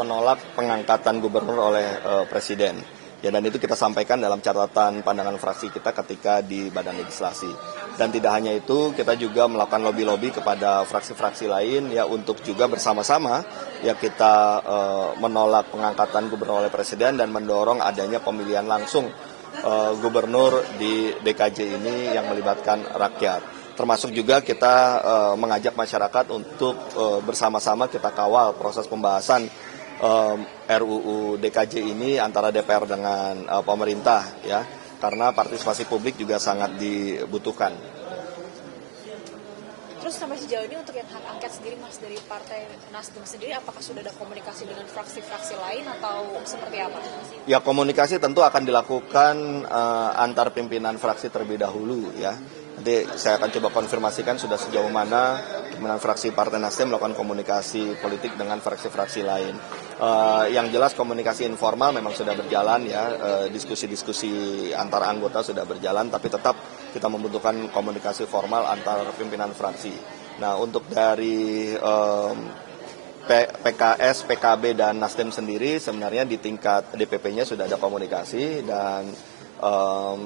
menolak pengangkatan gubernur oleh Presiden. Ya, dan itu kita sampaikan dalam catatan pandangan fraksi kita ketika di Badan Legislasi. Dan tidak hanya itu, kita juga melakukan lobby-lobby kepada fraksi-fraksi lain ya untuk juga bersama-sama ya kita menolak pengangkatan gubernur oleh Presiden dan mendorong adanya pemilihan langsung gubernur di DKJ ini yang melibatkan rakyat. Termasuk juga kita mengajak masyarakat untuk bersama-sama kita kawal proses pembahasan RUU DKJ ini antara DPR dengan pemerintah ya, karena partisipasi publik juga sangat dibutuhkan. Terus sampai sejauh ini untuk yang hak angket sendiri Mas, dari Partai Nasdem sendiri, apakah sudah ada komunikasi dengan fraksi-fraksi lain atau seperti apa? Ya, komunikasi tentu akan dilakukan antar pimpinan fraksi terlebih dahulu ya. Nanti saya akan coba konfirmasikan sudah sejauh mana pimpinan fraksi Partai Nasdem melakukan komunikasi politik dengan fraksi-fraksi lain. Yang jelas komunikasi informal memang sudah berjalan ya, diskusi-diskusi antar anggota sudah berjalan, tapi tetap kita membutuhkan komunikasi formal antar pimpinan fraksi. Nah, untuk dari PKS, PKB, dan Nasdem sendiri sebenarnya di tingkat DPP-nya sudah ada komunikasi dan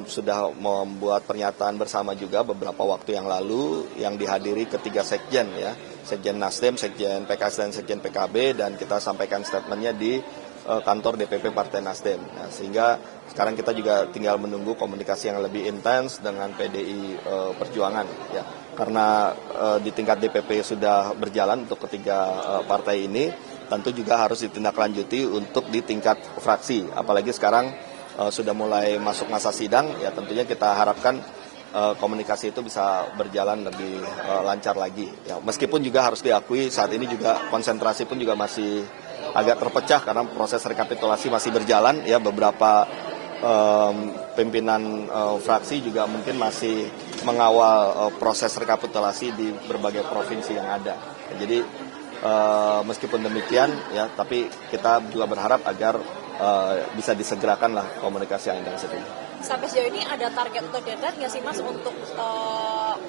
sudah membuat pernyataan bersama juga beberapa waktu yang lalu yang dihadiri ketiga sekjen ya, sekjen Nasdem, sekjen PKS, dan sekjen PKB, dan kita sampaikan statementnya di kantor DPP Partai Nasdem. Nah, sehingga sekarang kita juga tinggal menunggu komunikasi yang lebih intens dengan PDI Perjuangan ya, karena di tingkat DPP sudah berjalan untuk ketiga partai ini, tentu juga harus ditindaklanjuti untuk di tingkat fraksi, apalagi sekarang sudah mulai masuk masa sidang ya, tentunya kita harapkan komunikasi itu bisa berjalan lebih lancar lagi ya, meskipun juga harus diakui saat ini juga konsentrasi pun juga masih agak terpecah karena proses rekapitulasi masih berjalan ya, beberapa pimpinan fraksi juga mungkin masih mengawal proses rekapitulasi di berbagai provinsi yang ada ya, jadi meskipun demikian ya, tapi kita juga berharap agar bisa disegerakan lah komunikasi yang intensif ini. Sampai sejauh ini ada target atau deadline nggak sih Mas untuk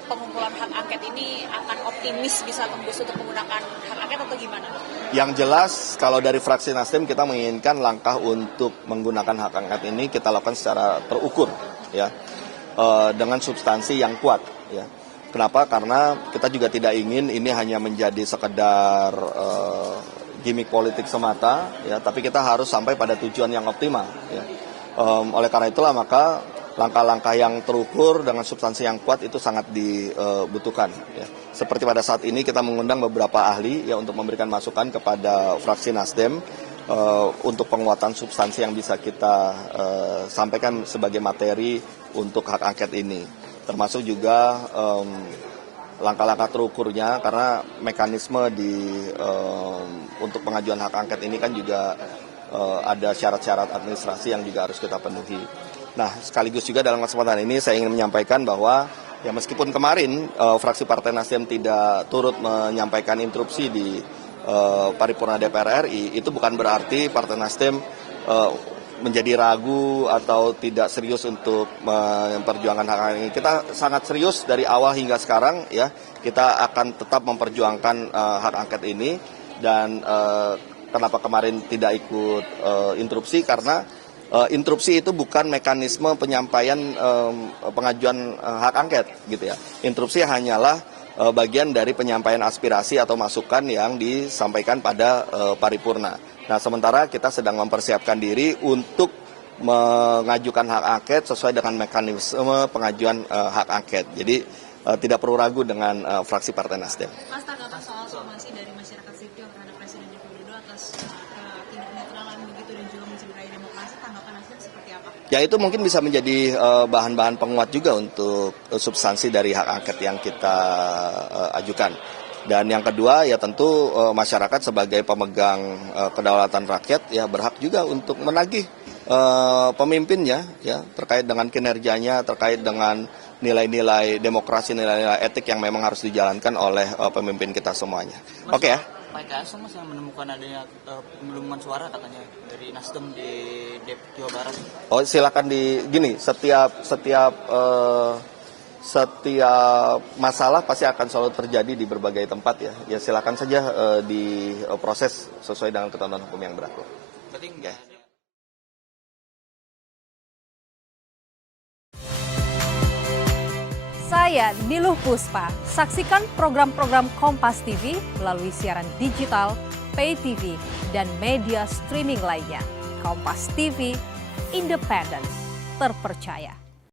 pengumpulan hak angket ini, akan optimis bisa tembus untuk menggunakan hak angket atau gimana? Yang jelas kalau dari fraksi Nasdem kita menginginkan langkah untuk menggunakan hak angket ini kita lakukan secara terukur ya, dengan substansi yang kuat ya. Kenapa? Karena kita juga tidak ingin ini hanya menjadi sekedar gimmick politik semata ya, tapi kita harus sampai pada tujuan yang optimal ya. Oleh karena itulah maka langkah-langkah yang terukur dengan substansi yang kuat itu sangat dibutuhkan ya. Seperti pada saat ini kita mengundang beberapa ahli ya untuk memberikan masukan kepada fraksi Nasdem untuk penguatan substansi yang bisa kita sampaikan sebagai materi untuk hak angket ini, termasuk juga langkah-langkah terukurnya, karena mekanisme untuk pengajuan hak angket ini kan juga ada syarat-syarat administrasi yang juga harus kita penuhi. Nah, sekaligus juga dalam kesempatan ini saya ingin menyampaikan bahwa ya meskipun kemarin fraksi Partai Nasdem tidak turut menyampaikan interupsi di paripurna DPR RI, itu bukan berarti Partai Nasdem menjadi ragu atau tidak serius untuk memperjuangkan hak angket ini. Kita sangat serius dari awal hingga sekarang ya. Kita akan tetap memperjuangkan hak angket ini, dan kenapa kemarin tidak ikut interupsi, karena interupsi itu bukan mekanisme penyampaian pengajuan hak angket gitu ya. Interupsi hanyalah bagian dari penyampaian aspirasi atau masukan yang disampaikan pada paripurna. Nah, sementara kita sedang mempersiapkan diri untuk mengajukan hak angket sesuai dengan mekanisme pengajuan hak angket. Jadi tidak perlu ragu dengan fraksi Partai Nasdem. Mas, tanggapan soal somasi dari masyarakat sipil terhadap Presiden Joko Widodo atas tindak netralan begitu dan juga mencederai demokrasi, tanggapan Nasdem seperti apa? Ya, itu mungkin bisa menjadi bahan-bahan penguat juga untuk substansi dari hak angket yang kita ajukan. Dan yang kedua ya tentu masyarakat sebagai pemegang kedaulatan rakyat ya berhak juga untuk menagih pemimpinnya ya, terkait dengan kinerjanya, terkait dengan nilai-nilai demokrasi, nilai-nilai etik yang memang harus dijalankan oleh pemimpin kita semuanya. Oke ya. PKS Mas yang menemukan adanya penggelembungan suara katanya dari Nasdem di Jawa Barat. Oh, silakan setiap Setiap masalah pasti akan selalu terjadi di berbagai tempat ya. Ya silakan saja diproses sesuai dengan ketentuan hukum yang berlaku. Berarti nggak ada. Saya Niluh Puspa. Saksikan program-program Kompas TV melalui siaran digital, pay TV, dan media streaming lainnya. Kompas TV, independen, terpercaya.